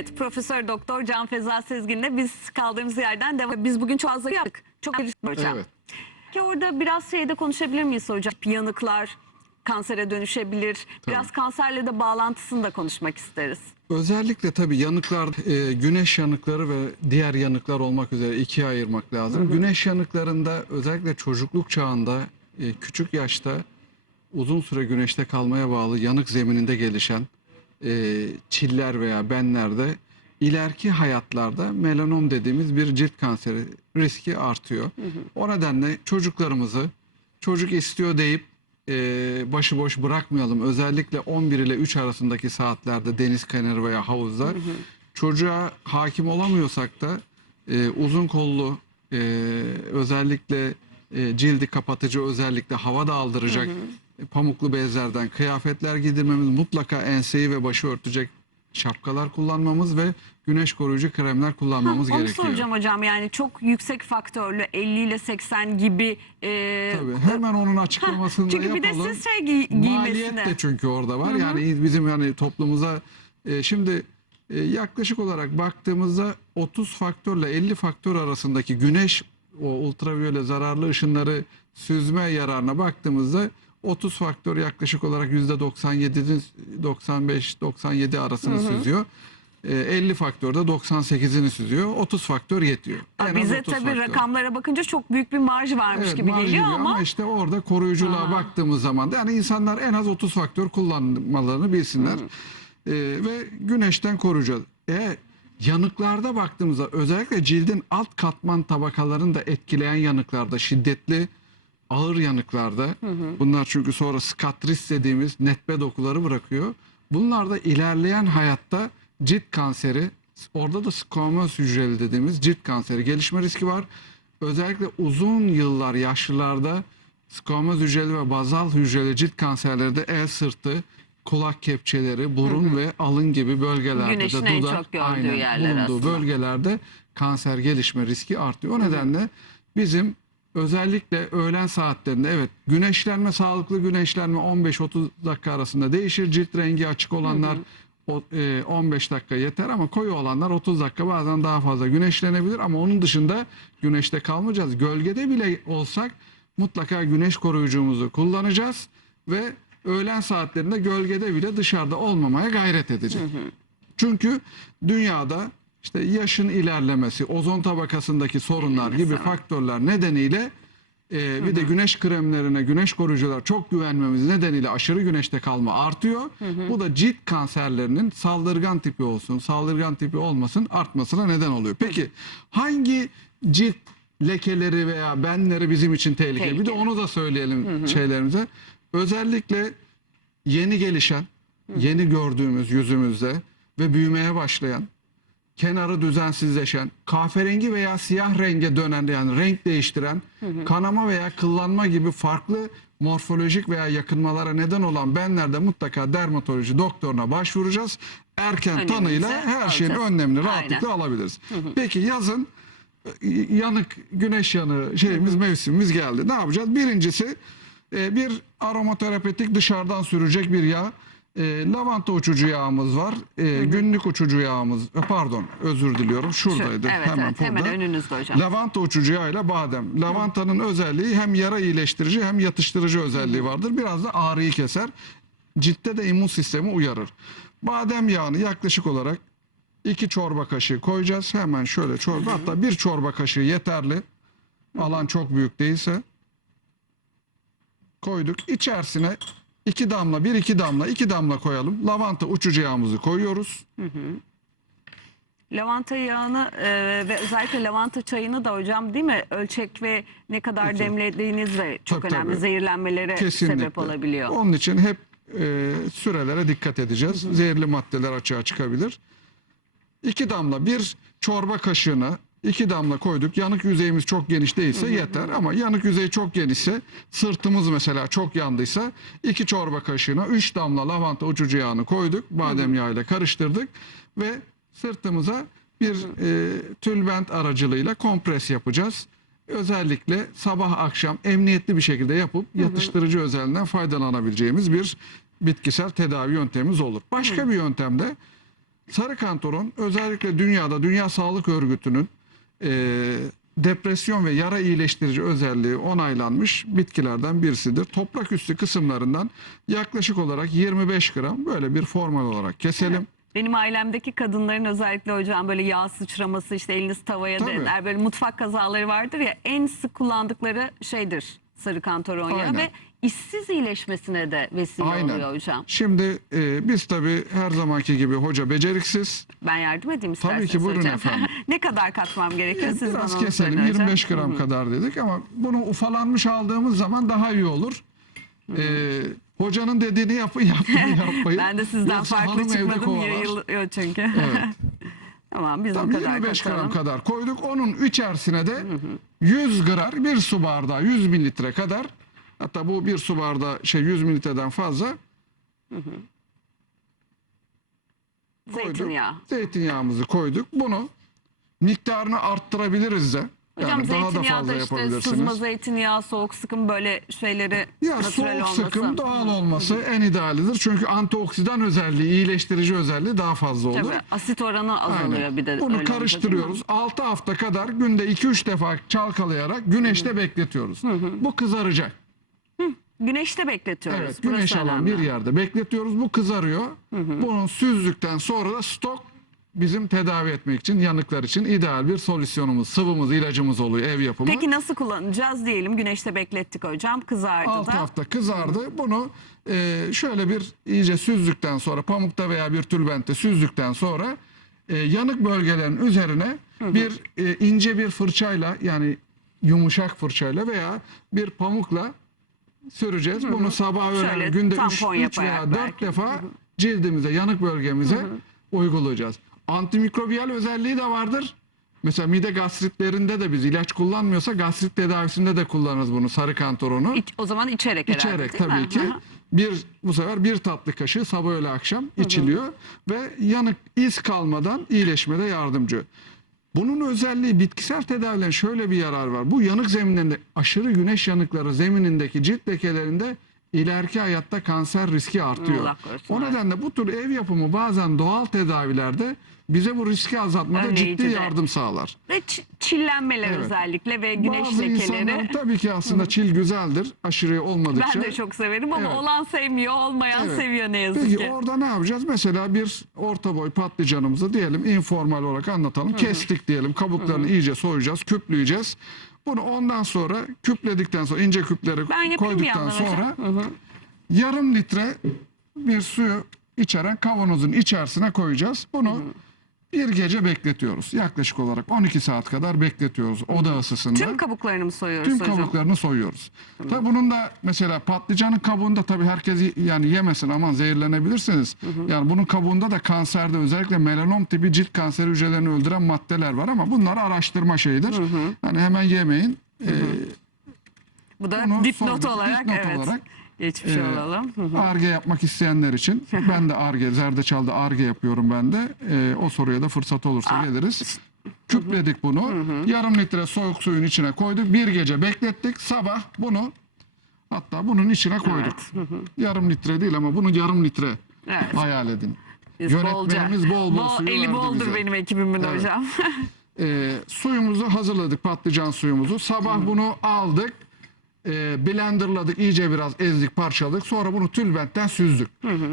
Evet, Profesör Doktor Can Feza Sezgin'le biz kaldığımız yerden devam. Biz bugün çok fazla yaptık. Çok hocam. Evet. Ki orada biraz şeyde konuşabilir miyiz hocam? Yanıklar kansere dönüşebilir. Biraz kanserle de bağlantısını da konuşmak isteriz. Özellikle tabii yanıklar, e, güneş yanıkları ve diğer yanıklar olmak üzere ikiye ayırmak lazım. Güneş yanıklarında özellikle çocukluk çağında, e, küçük yaşta uzun süre güneşte kalmaya bağlı yanık zemininde gelişen e, çiller veya benlerde ileriki hayatlarda melanom dediğimiz bir cilt kanseri riski artıyor. O nedenle çocuklarımızı çocuk istiyor deyip e, başıboş bırakmayalım. Özellikle 11 ile 3 arasındaki saatlerde deniz kenarı veya havuzda çocuğa hakim olamıyorsak da e, uzun kollu e, özellikle e, cildi kapatıcı özellikle hava da aldıracak e, pamuklu bezlerden kıyafetler giydirmemiz mutlaka enseyi ve başı örtecek şapkalar kullanmamız ve güneş koruyucu kremler kullanmamız Onu gerekiyor. soracağım hocam yani çok yüksek faktörlü 50 ile 80 gibi e, Tabii hemen onun açıklamasını da çünkü bir de yapalım. siz şey giy- Maliyet giymesine. de çünkü orada var. Yani bizim yani toplumumuza e, şimdi e, yaklaşık olarak baktığımızda 30 faktörle 50 faktör arasındaki güneş o ultraviyole zararlı ışınları süzme yararına baktığımızda 30 faktör yaklaşık olarak %97'nin 95-97 arasını süzüyor. E, 50 faktör de 98'ini süzüyor. 30 faktör yetiyor. En Bize 30 tabii faktör. rakamlara bakınca çok büyük bir marj varmış Evet, gibi marj geliyor gibi ama işte orada koruyuculuğa Aa. baktığımız zaman da yani insanlar en az 30 faktör kullanmalarını bilsinler. Ee, ve güneşten koruyacağız. E, yanıklarda baktığımızda özellikle cildin alt katman tabakalarını da etkileyen yanıklarda şiddetli ağır yanıklarda bunlar çünkü sonra skatris dediğimiz netbe dokuları bırakıyor. Bunlar da ilerleyen hayatta cilt kanseri orada da squamöz hücreli dediğimiz cilt kanseri gelişme riski var. Özellikle uzun yıllar yaşlılarda squamöz hücreli ve bazal hücreli cilt kanserleri de el sırtı, kulak kepçeleri, burun ve alın gibi bölgelerde Güneşin de dudak aynen, yerler bulunduğu aslında. bölgelerde kanser gelişme riski artıyor. O nedenle bizim özellikle öğlen saatlerinde evet güneşlenme sağlıklı güneşlenme 15-30 dakika arasında değişir. Cilt rengi açık olanlar o- e, 15 dakika yeter ama koyu olanlar 30 dakika bazen daha fazla güneşlenebilir ama onun dışında güneşte kalmayacağız. Gölgede bile olsak mutlaka güneş koruyucumuzu kullanacağız ve öğlen saatlerinde gölgede bile dışarıda olmamaya gayret edeceğiz. Çünkü dünyada işte yaşın ilerlemesi, ozon tabakasındaki sorunlar gibi faktörler nedeniyle e, bir de güneş kremlerine, güneş koruyucular çok güvenmemiz nedeniyle aşırı güneşte kalma artıyor. Bu da cilt kanserlerinin saldırgan tipi olsun, saldırgan tipi olmasın artmasına neden oluyor. Peki hangi cilt lekeleri veya benleri bizim için tehlikeli? Bir de Tehlikeli. onu da söyleyelim şeylerimize. Özellikle yeni gelişen, yeni gördüğümüz yüzümüzde ve büyümeye başlayan, kenarı düzensizleşen, kahverengi veya siyah renge dönen yani renk değiştiren, kanama veya kıllanma gibi farklı morfolojik veya yakınmalara neden olan benlerde mutlaka dermatoloji doktoruna başvuracağız. Erken Önlemimizi tanıyla her şeyin alacağız. önlemini Aynen. rahatlıkla alabiliriz. Peki yazın e, yanık güneş yanığı şeyimiz mevsimimiz geldi. Ne yapacağız? Birincisi e, bir aromaterapetik dışarıdan sürecek bir yağ. E, lavanta uçucu yağımız var. E, günlük uçucu yağımız. e, Pardon özür diliyorum. Şu- Şuradaydı. evet, hemen evet, hemen burada. önünüzde hocam. Lavanta uçucu yağıyla badem. Lavantanın özelliği hem yara iyileştirici hem yatıştırıcı özelliği vardır. Biraz da ağrıyı keser. Ciltte de immün sistemi uyarır. Badem yağını yaklaşık olarak 2 çorba kaşığı koyacağız. Hemen şöyle çorba hatta bir çorba kaşığı yeterli. Alan çok büyük değilse. Koyduk. İçerisine iki damla, bir iki damla, iki damla koyalım. Lavanta uçucu yağımızı koyuyoruz. Lavanta yağını e, ve özellikle lavanta çayını da hocam değil mi? Ölçek ve ne kadar Tabii. demlediğiniz de çok Tabii, önemli. tabii. Zehirlenmelere Kesinlikle. sebep olabiliyor. Onun için hep e, sürelere dikkat edeceğiz. Zehirli maddeler açığa çıkabilir. İki damla bir çorba kaşığına iki damla koyduk. Yanık yüzeyimiz çok geniş değilse yeter ama yanık yüzeyi çok genişse sırtımız mesela çok yandıysa iki çorba kaşığına üç damla lavanta uçucu yağını koyduk. Badem yağıyla karıştırdık ve sırtımıza bir e, tülbent aracılığıyla kompres yapacağız. Özellikle sabah akşam emniyetli bir şekilde yapıp yatıştırıcı özelliğinden faydalanabileceğimiz bir bitkisel tedavi yöntemimiz olur. Başka bir yöntemde Sarı kantaron özellikle dünyada Dünya Sağlık Örgütü'nün e, depresyon ve yara iyileştirici özelliği onaylanmış bitkilerden birisidir. Toprak üstü kısımlarından yaklaşık olarak 25 gram böyle bir formal olarak keselim. Benim ailemdeki kadınların özellikle hocam böyle yağ sıçraması işte eliniz tavaya Tabii. değer böyle mutfak kazaları vardır ya en sık kullandıkları şeydir sarı kantaron yağı Aynen. ve işsiz iyileşmesine de vesile Aynen. oluyor hocam. Şimdi e, biz tabii her zamanki gibi hoca beceriksiz. Ben yardım edeyim Tabii isterseniz ki, buyurun hocam. efendim. ne kadar katmam gerekiyor siz Biraz bana onu keselim söyleyin hocam. 25 gram kadar dedik ama bunu ufalanmış aldığımız zaman daha iyi olur. E, hocanın dediğini yapın yapmayın yapmayın. Ben de sizden Yoksa farklı çıkmadım yayılıyor çünkü. Evet. tamam biz Tam o kadar 25 gram katalım. kadar koyduk. Onun içerisine de 100 gram bir su bardağı 100 mililitre kadar hatta bu bir su bardağı şey 100 mililitreden fazla koyduk. Zeytinyağı. Zeytinyağımızı koyduk. Bunu miktarını arttırabiliriz de. Hocam yani da zeytinyağı fazla da işte sızma zeytinyağı, soğuk sıkım böyle şeyleri Ya soğuk olması. sıkım doğal olması en idealidir. Çünkü antioksidan özelliği, iyileştirici özelliği daha fazla olur. Tabii asit oranı azalıyor Aynen. bir de. Bunu karıştırıyoruz. 6 hafta kadar günde 2-3 defa çalkalayarak güneşte bekletiyoruz. Bu kızaracak. değil mi? Güneşte bekletiyoruz. Evet, Burası güneş alan önemli. bir yerde bekletiyoruz. Bu kızarıyor. Bunun süzdükten sonra da stok bizim tedavi etmek için, yanıklar için ideal bir solüsyonumuz, sıvımız, ilacımız oluyor ev yapımı. Peki nasıl kullanacağız diyelim güneşte beklettik hocam kızardı 6 da. hafta kızardı. Bunu e, şöyle bir iyice süzdükten sonra pamukta veya bir tülbentte süzdükten sonra e, yanık bölgelerin üzerine bir e, ince bir fırçayla yani yumuşak fırçayla veya bir pamukla süreceğiz. Bunu sabah Şöyle öğlen günde 3 tampon veya yaparak 4 belki. defa cildimize, yanık bölgemize uygulayacağız. Antimikrobiyal özelliği de vardır. Mesela mide gastritlerinde de biz ilaç kullanmıyorsa gastrit tedavisinde de kullanırız bunu sarı kantoronu. İç- o zaman içerek herhalde İçerek tabii mi? ki. Bir bu sefer bir tatlı kaşığı sabah öğle akşam içiliyor ve yanık iz kalmadan iyileşmede yardımcı. Bunun özelliği bitkisel tedavilerin şöyle bir yarar var. Bu yanık zeminlerinde aşırı güneş yanıkları zeminindeki cilt lekelerinde ileriki hayatta kanser riski artıyor. Allah korusun, O evet. nedenle bu tür ev yapımı bazen doğal tedavilerde bize bu riski azaltmada Önleyici ciddi de. yardım sağlar. Ve çillenmeler Evet. özellikle ve güneş Bazı lekeleri. tabii ki aslında çil güzeldir aşırı olmadıkça. Ben de çok severim ama Evet. olan sevmiyor, olmayan Evet. seviyor ne yazık Peki ki. orada ne yapacağız? Mesela bir orta boy patlıcanımızı diyelim informal olarak anlatalım. Kestik diyelim. Kabuklarını iyice soyacağız, küpleyeceğiz. Bunu ondan sonra küpledikten sonra ince küpleri Ben yapayım bir koyduktan yandan sonra hocam. Hı hı. yarım litre bir suyu içeren kavanozun içerisine koyacağız. Bunu bir gece bekletiyoruz. Yaklaşık olarak 12 saat kadar bekletiyoruz oda ısısında. Tüm kabuklarını mı soyuyoruz Tüm hocam? kabuklarını soyuyoruz. Tabii bunun da mesela patlıcanın kabuğunda tabii herkes yani yemesin aman zehirlenebilirsiniz. Yani bunun kabuğunda da kanserde özellikle melanom tipi cilt kanseri hücrelerini öldüren maddeler var ama bunlar araştırma şeyidir. Yani hemen yemeyin. Ee, Bu da dipnot olarak Dipnot evet. olarak, Geçmiş e, olalım. Hı hı. Arge yapmak isteyenler için ben de Arge, Zerdeçal'da Arge yapıyorum ben de. Ee, o soruya da fırsat olursa Aa, geliriz. Küpledik bunu. Yarım litre soğuk suyun içine koyduk. Bir gece beklettik. Sabah bunu hatta bunun içine koyduk. Yarım litre değil ama bunu yarım litre Evet. hayal edin. Biz Yönetmenimiz bol bol suyu Eli boldur bize. benim ekibimin Evet. hocam. Ee, suyumuzu hazırladık patlıcan suyumuzu. Sabah bunu aldık. E, blenderladık iyice biraz ezdik parçaladık. Sonra bunu tülbentten süzdük.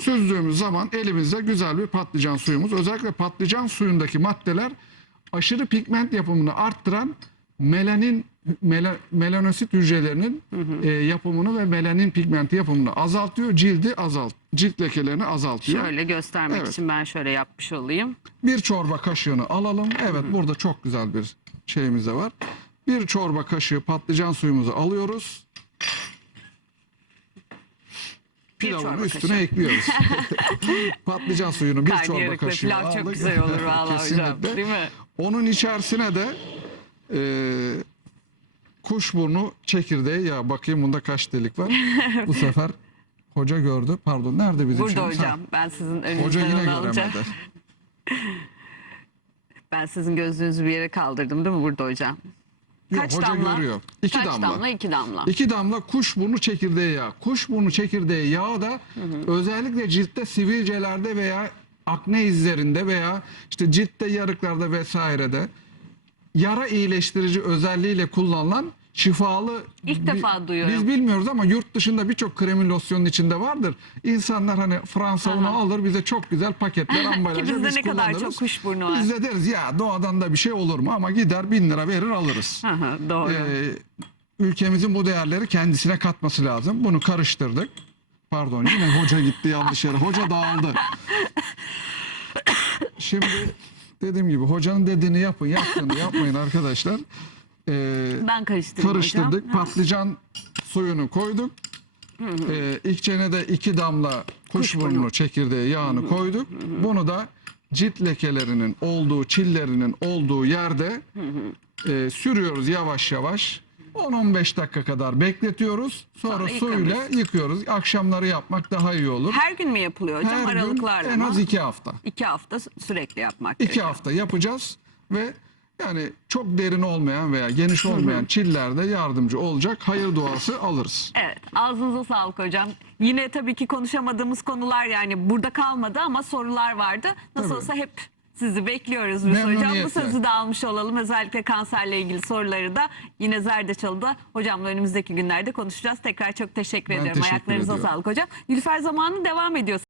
Süzdüğümüz zaman elimizde güzel bir patlıcan suyumuz. Özellikle patlıcan suyundaki maddeler aşırı pigment yapımını arttıran melanin mela- melanosit hücrelerinin e, yapımını ve melanin pigmenti yapımını azaltıyor. Cildi azalt, cilt lekelerini azaltıyor. Şöyle göstermek Evet. için ben şöyle yapmış olayım. Bir çorba kaşığını alalım. Evet burada çok güzel bir şeyimiz de var. Bir çorba kaşığı patlıcan suyumuzu alıyoruz. Pilavın çorba üstüne kaşığı. ekliyoruz. patlıcan suyunu bir çorba Karnıyarıklı kaşığı pilav aldık. çok güzel olur vallahi hocam. Kesinlikle. Değil mi? Onun içerisine de e, kuşburnu çekirdeği ya bakayım bunda kaç delik var. Bu sefer hoca gördü. Pardon nerede bizim Burada şeyimiz? Ha, hocam. Ben sizin Hoca önünüzden yine onu alacağım. göremedi. Ben sizin gözünüzü bir yere kaldırdım değil mi burada hocam? Yok, Kaç hoca damla? görüyor. İki Kaç damla. damla? İki damla. İki damla kuşburnu çekirdeği yağı. Kuşburnu çekirdeği yağı da özellikle ciltte sivilcelerde veya akne izlerinde veya işte ciltte yarıklarda vesairede yara iyileştirici özelliğiyle kullanılan şifalı İlk defa duyuyorum. Biz bilmiyoruz ama yurt dışında birçok kremin losyonun içinde vardır. İnsanlar hani Fransa onu Aha. alır bize çok güzel paketler ambalajı bizde biz ne kadar kullanırız. çok kuşburnu var. Biz de deriz ya doğadan da bir şey olur mu ama gider bin lira verir alırız. Doğru. Ee, ülkemizin bu değerleri kendisine katması lazım. Bunu karıştırdık. Pardon yine hoca gitti yanlış yere. Hoca dağıldı. Şimdi dediğim gibi hocanın dediğini yapın. Yaptığını yapmayın arkadaşlar. Ee, ben karıştırdık. hocam. Patlıcan suyunu koyduk. Ee, ilk çenede iki damla kuşburnu çekirdeği yağını koyduk. Bunu da cilt lekelerinin olduğu, çillerinin olduğu yerde e, sürüyoruz yavaş yavaş. 10-15 dakika kadar bekletiyoruz. Sonra, Sonra suyla yıkıyoruz. Akşamları yapmak daha iyi olur. Her gün mü yapılıyor hocam? Her gün Aralıklarla en az iki hafta. İki hafta sürekli yapmak İki gerekiyor. hafta yapacağız ve yani çok derin olmayan veya geniş olmayan çillerde yardımcı olacak hayır duası alırız. Evet ağzınıza sağlık hocam. Yine tabii ki konuşamadığımız konular yani burada kalmadı ama sorular vardı. Nasıl Tabii. olsa hep sizi bekliyoruz biz hocam. Bu Memnuniyetle. sözü de almış olalım. Özellikle kanserle ilgili soruları da yine Zerdeçalı'da hocamla önümüzdeki günlerde konuşacağız. Tekrar çok teşekkür Ben ediyorum. teşekkür Ayaklarınıza ediyorum. sağlık hocam. Nilüfer zamanı devam ediyor.